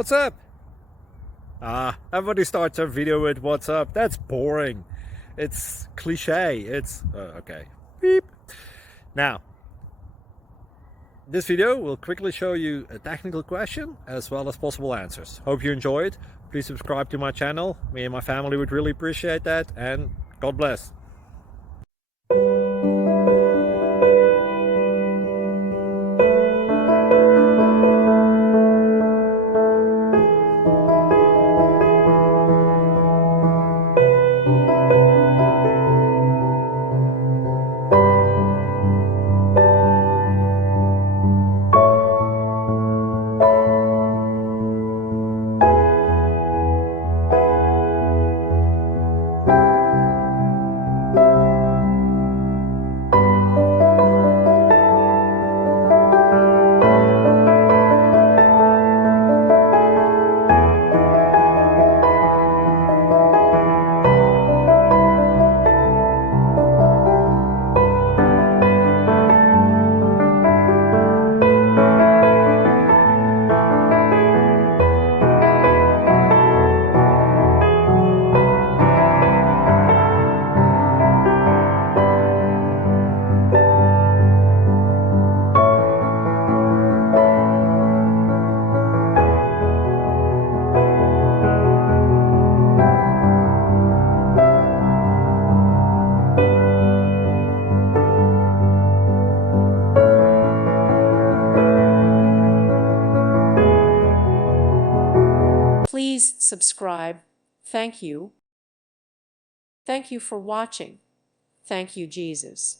What's up? Everybody starts their video with what's up. That's boring. It's cliche. It's okay. Beep. Now, this video will quickly show you a technical question as well as possible answers. Hope you enjoy it. Please subscribe to my channel. Me and my family would really appreciate that, and God bless. Please subscribe. Thank you. Thank you for watching. Thank you, Jesus.